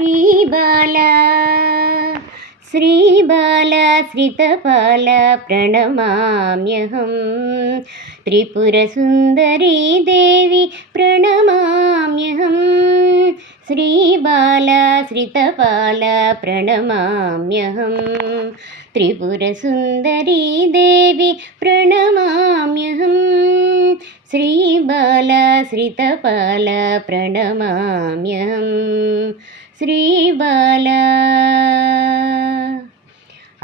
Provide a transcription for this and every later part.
Sribala Sribala श्रितपाला प्रणमाम्यहं Tripurasundari Devi प्रणमाम्यहं Sribala श्रितपाला प्रणमाम्यहं Tripurasundari Devi प्रणमाम्यहं Sribala श्रितपाला प्रणमाम्यहं Sribala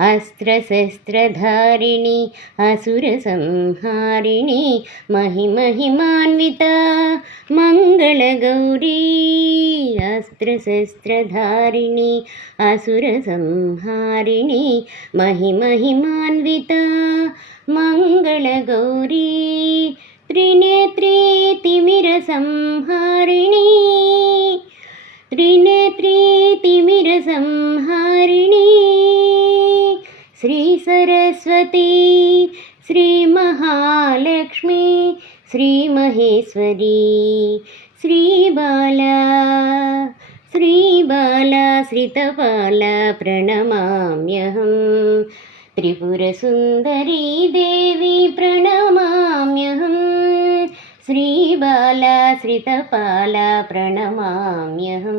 अस्त्रशस्त्रधारिणी असुरसंहारिणी महिमहिमान्विता Mangalagauri अस्त्रशस्त्रधारिणी असुरसंहारिणी महिमहिमान्विता Mangalagauri त्रिनेत्री तिमिरसंहारिणी त्रिनेत्री तिमिरसंहारिणी Shri Saraswati Shri Mahalakshmi Shri Maheshwari Sribala Sribala श्रितपाला प्रणमाम्यहं Tripurasundari Devi प्रणमाम्यहं Sribala श्रितपाला प्रणमाम्यहं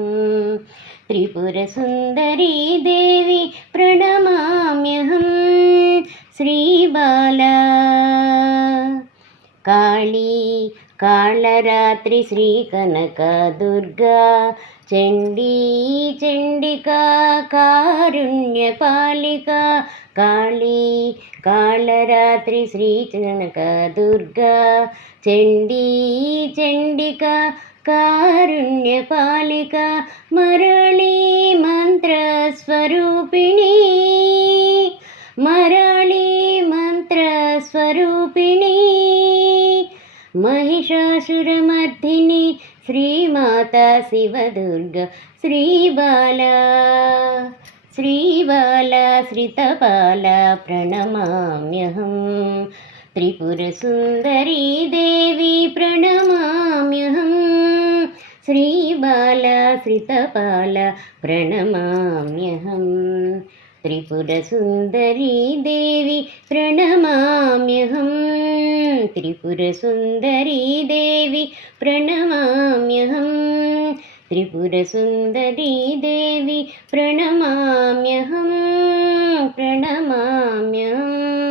Tripurasundari Devi प्रणमाम्यहं Sribala Kali Kalratri श्रीकनकदुर्गा Chandi Chandika कारुण्यपालिका Kali Kalratri श्रीकनकदुर्गा Chandi Chandika कारुण्यपालिका Murali मन्त्रस्वरूपिणी Murali मन्त्रस्वरूपिणी Mahishasuramardini Shri Mata Shivdurga Sribala Sribala श्रितपाला प्रणमाम्यहं Tripurasundari Devi प्रणमाम्यहं Sribala श्रितपाला प्रणमाम्यहं Tripurasundari Devi प्रणमाम्यहं Tripurasundari Devi प्रणमाम्यहं Tripurasundari Devi प्रणमाम्यहं प्रणमाम्यहम्।